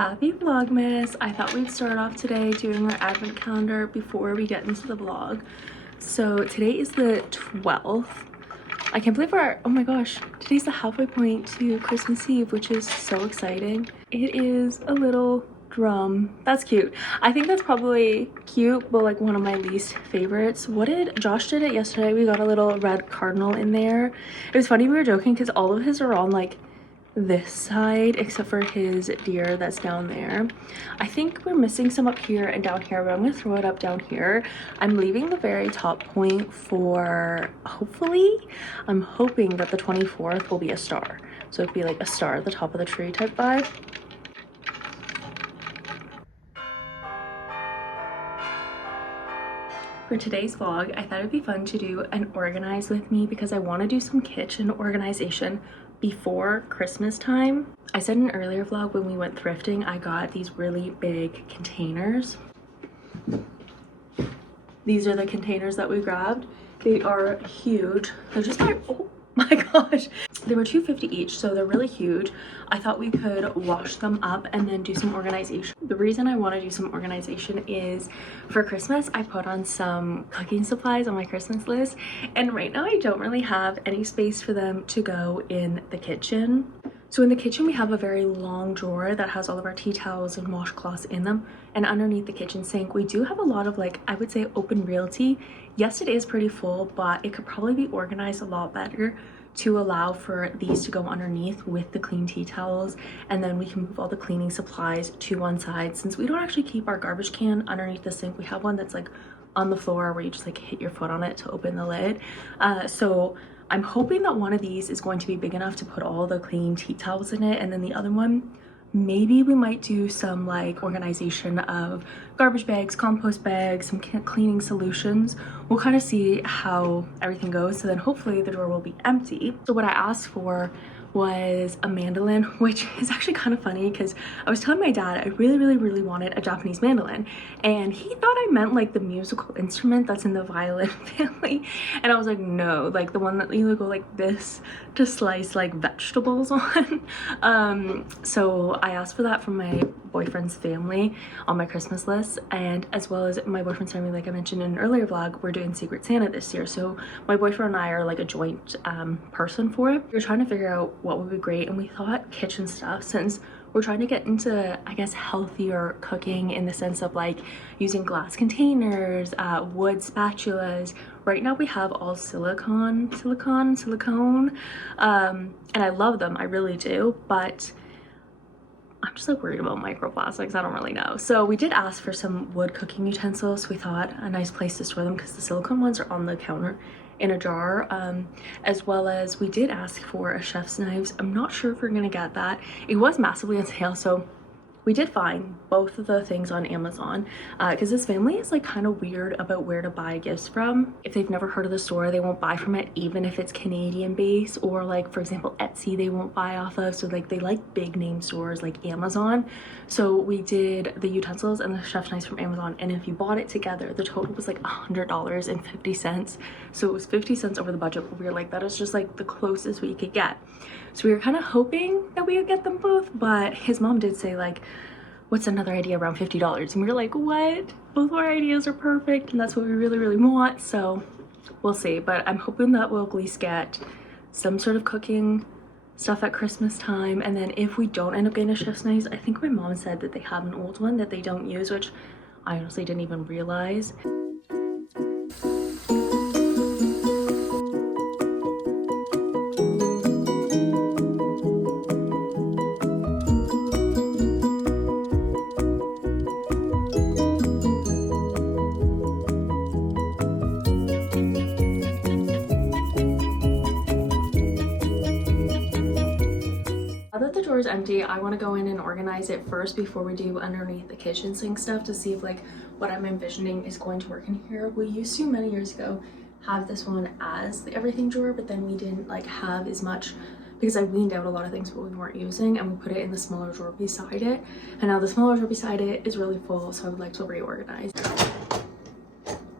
Happy Vlogmas! I thought we'd start off today doing our advent calendar before we get into the vlog. So today is the 12th. I can't believe oh my gosh, today's the halfway point to Christmas Eve, which is so exciting. It is a little drum. That's cute. I think that's probably cute, but like one of my least favorites. Josh did it yesterday. We got a little red cardinal in there. It was funny, we were joking because all of his are on like this side except for his deer that's down there. I think we're missing some up here and down here, but I'm gonna throw it up down here. I'm leaving the very top point for hopefully, I'm hoping that the 24th will be a star, so it'd be like a star at the top of the tree type vibe. For today's vlog, I thought it'd be fun to do an organize with me because I want to do some kitchen organization before Christmas time. I said in an earlier vlog when we went thrifting, I got these really big containers. These are the containers that we grabbed. They are huge. They're just like, oh my gosh. They were $2.50 each, so they're really huge. I thought we could wash them up and then do some organization. The reason I want to do some organization is for Christmas, I put on some cooking supplies on my Christmas list, and right now I don't really have any space for them to go in the kitchen. So in the kitchen, we have a very long drawer that has all of our tea towels and washcloths in them. And underneath the kitchen sink, we do have a lot of, like, I would say open realty. Yes, it is pretty full, but it could probably be organized a lot better to allow for these to go underneath with the clean tea towels. And then we can move all the cleaning supplies to one side. Since we don't actually keep our garbage can underneath the sink, we have one that's like on the floor where you just like hit your foot on it to open the lid. So I'm hoping that one of these is going to be big enough to put all the clean tea towels in it, and then the other one, maybe we might do some like organization of garbage bags, compost bags, some cleaning solutions. We'll kind of see how everything goes, so then hopefully the drawer will be empty. So what I asked for was a mandolin, which is actually kind of funny because I was telling my dad I really wanted a Japanese mandolin, and he thought I meant like the musical instrument that's in the violin family, and I was like, no, like the one that you go like this to slice like vegetables on. So I asked for that from my boyfriend's family on my Christmas list, and as well as my boyfriend's family, like I mentioned in an earlier vlog, we're doing Secret Santa this year, so my boyfriend and I are like a joint person for it. We were trying to figure out what would be great, and we thought kitchen stuff, since we're trying to get into, I guess, healthier cooking in the sense of like using glass containers, wood spatulas. Right now we have all silicone, and I love them, I really do, but I'm just like worried about microplastics. I don't really know. So we did ask for some wood cooking utensils. We thought a nice place to store them because the silicone ones are on the counter in a jar, as well as we did ask for a chef's knives. I'm not sure if we're gonna get that. It was massively on sale, so we did find both of the things on Amazon, because this family is like kind of weird about where to buy gifts from. If they've never heard of the store, they won't buy from it, even if it's Canadian based, or like for example Etsy they won't buy off of. So like they like big name stores like Amazon. So we did the utensils and the chef's knives from Amazon, and if you bought it together, the total was like $100.50. So it was 50 cents over the budget, but we were like, that is just like the closest we could get. So we were kind of hoping that we would get them both, but his mom did say like, what's another idea around $50? And we were like, what? Both our ideas are perfect, and that's what we really want. So we'll see, but I'm hoping that we'll at least get some sort of cooking stuff at Christmas time. And then if we don't end up getting a chef's knives, I think my mom said that they have an old one that they don't use, which I honestly didn't even realize. Is empty, I want to go in and organize it first before we do underneath the kitchen sink stuff, to see if like what I'm envisioning is going to work in here. We used to many years ago have this one as the everything drawer, but then we didn't like have as much because I weaned out a lot of things that we weren't using, and we put it in the smaller drawer beside it, and now the smaller drawer beside it is really full, so I would like to reorganize.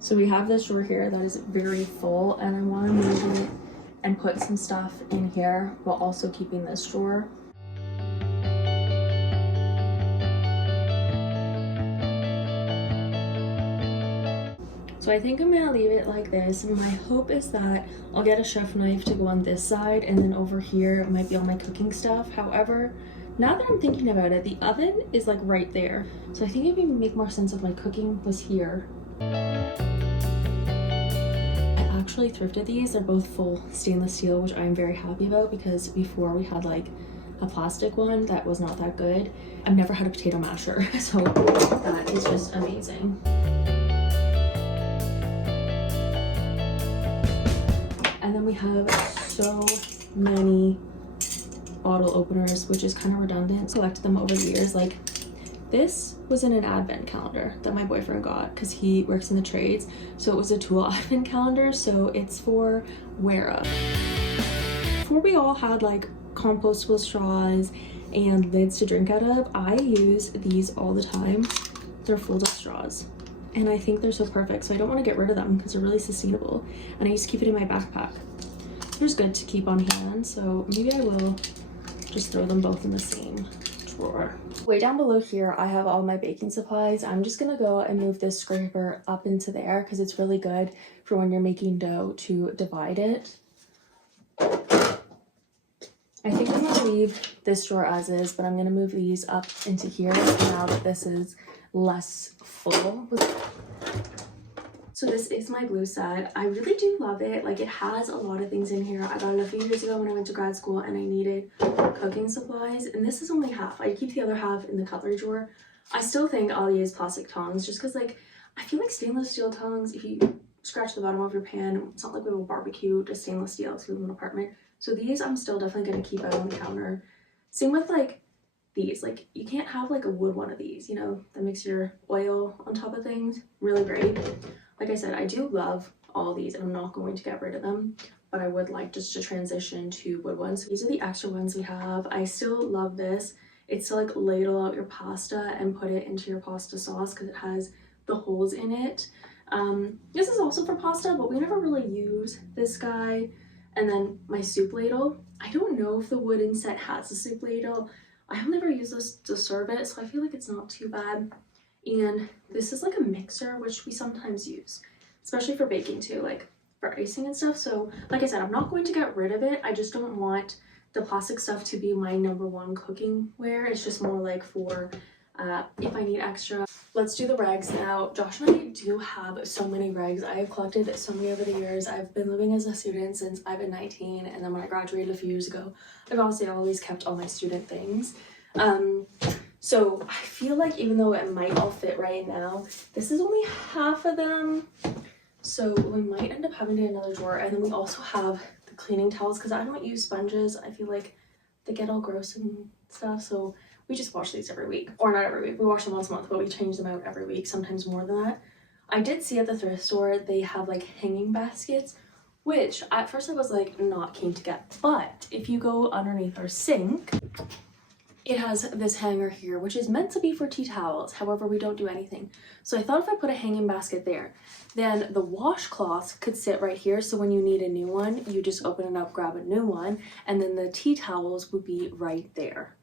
So we have this drawer here that is very full, and I want to move it and put some stuff in here while also keeping this drawer. So I think I'm gonna leave it like this. My hope is that I'll get a chef knife to go on this side, and then over here might be all my cooking stuff. However, now that I'm thinking about it, the oven is like right there. So I think it would make more sense if my cooking was here. I actually thrifted these. They're both full stainless steel, which I'm very happy about because before we had like a plastic one that was not that good. I've never had a potato masher, so that is just amazing. And then we have so many bottle openers, which is kind of redundant. Collected them over the years. Like this was in an advent calendar that my boyfriend got because he works in the trades. So it was a tool advent calendar. So it's for wear up. Before we all had like compostable straws and lids to drink out of, I use these all the time. They're folded straws. And I think they're so perfect, so I don't want to get rid of them because they're really sustainable. And I used to keep it in my backpack. They're just good to keep on hand, so maybe I will just throw them both in the same drawer. Way down below here, I have all my baking supplies. I'm just gonna go and move this scraper up into there because it's really good for when you're making dough to divide it. I think I'm gonna leave this drawer as is, but I'm gonna move these up into here now that this is less full. So this is my glue set. I really do love it. Like it has a lot of things in here. I got it a few years ago when I went to grad school and I needed cooking supplies, and this is only half. I keep the other half in the cutlery drawer. I still think I'll use plastic tongs just because like I feel like stainless steel tongs, if you scratch the bottom of your pan, it's not like we have a barbecue, just stainless steel because we live in an apartment. So these I'm still definitely going to keep out on the counter. Same with like these. Like you can't have like a wood one of these, you know, that makes your oil on top of things really great. Like I said, I do love all these and I'm not going to get rid of them, but I would like just to transition to wood ones. These are the extra ones we have. I still love this. It's to like ladle out your pasta and put it into your pasta sauce because it has the holes in it. This is also for pasta, but we never really use this guy. And then my soup ladle. I don't know if the wooden set has a soup ladle. I have never used this to serve it, so I feel like it's not too bad. And this is like a mixer, which we sometimes use, especially for baking too, like for icing and stuff. So like I said, I'm not going to get rid of it. I just don't want the plastic stuff to be my #1 cooking ware. It's just more like for if I need extra. Let's do the regs now. Josh and I do have so many regs. I have collected so many over the years. I've been living as a student since I've been 19, and then when I graduated a few years ago, I've obviously always kept all my student things. So I feel like even though it might all fit right now, this is only half of them. So we might end up having to get another drawer. And then we also have the cleaning towels because I don't use sponges. I feel like they get all gross and stuff. So we just wash these every week. Or not every week. We wash them once a month, but we change them out every week, sometimes more than that. I did see at the thrift store, they have like hanging baskets, which at first I was like not keen to get. But if you go underneath our sink, it has this hanger here, which is meant to be for tea towels. However, we don't do anything. So I thought if I put a hanging basket there, then the washcloths could sit right here. So when you need a new one, you just open it up, grab a new one, and then the tea towels would be right there.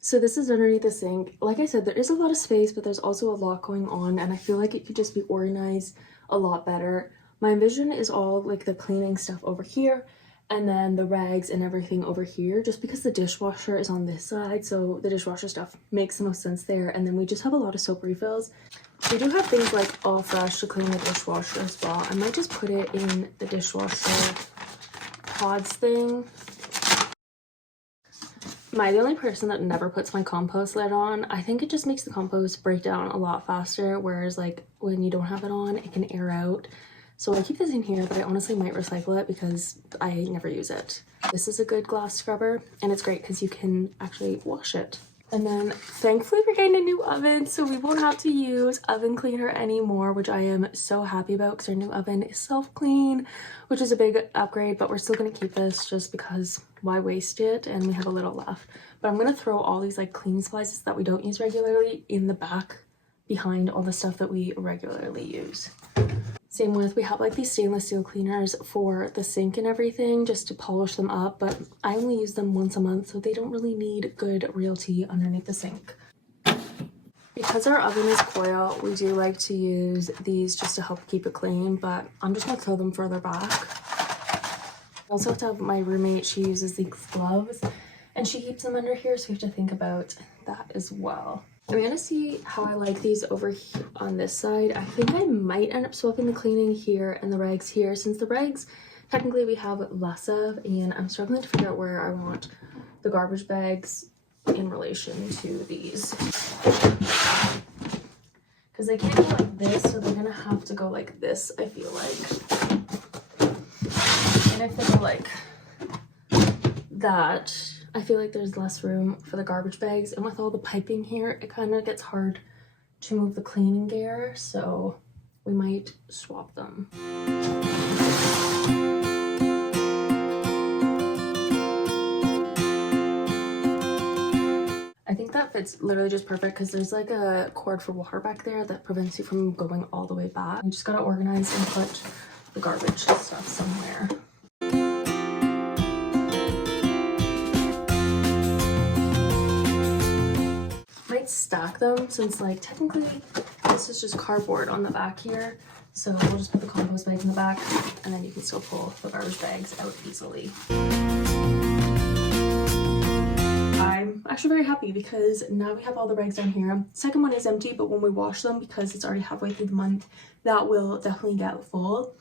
So this is underneath the sink. Like I said, there is a lot of space, but there's also a lot going on, and I feel like it could just be organized a lot better. My vision is all like the cleaning stuff over here, and then the rags and everything over here, just because the dishwasher is on this side, so the dishwasher stuff makes the most sense there. And then we just have a lot of soap refills. We do have things like All Fresh to clean the dishwasher as well. I might just put it in the dishwasher pods thing. Am I the only person that never puts my compost lid on? I think it just makes the compost break down a lot faster, whereas like when you don't have it on, it can air out. So I keep this in here, but I honestly might recycle it because I never use it. This is a good glass scrubber, and it's great because you can actually wash it. And then thankfully we're getting a new oven, so we won't have to use oven cleaner anymore, which I am so happy about because our new oven is self-clean, which is a big upgrade, but we're still going to keep this just because why waste it, and we have a little left. But I'm going to throw all these like cleaning supplies that we don't use regularly in the back behind all the stuff that we regularly use. Same with, we have like these stainless steel cleaners for the sink and everything just to polish them up, but I only use them once a month, so they don't really need good real tea underneath the sink. Because our oven is coil, we do like to use these just to help keep it clean, but I'm just gonna throw them further back. I also have to have my roommate, she uses these gloves and she keeps them under here, so we have to think about that as well. I'm gonna see how I like these over here on this side. I think I might end up swapping the cleaning here and the rags here, since the rags technically we have less of, and I'm struggling to figure out where I want the garbage bags in relation to these. Because they can't go like this, so they're gonna have to go like this, I feel like. And if they go like that, I feel like there's less room for the garbage bags, and with all the piping here, it kind of gets hard to move the cleaning gear, so we might swap them. I think that fits literally just perfect because there's like a cord for water back there that prevents you from going all the way back. You just gotta organize and put the garbage stuff somewhere. Might stack them, since like technically this is just cardboard on the back here, so we'll just put the compost bags in the back and then you can still pull the garbage bags out easily. I'm actually very happy because now we have all the bags down here. Second one is empty, but when we wash them, because it's already halfway through the month, that will definitely get full.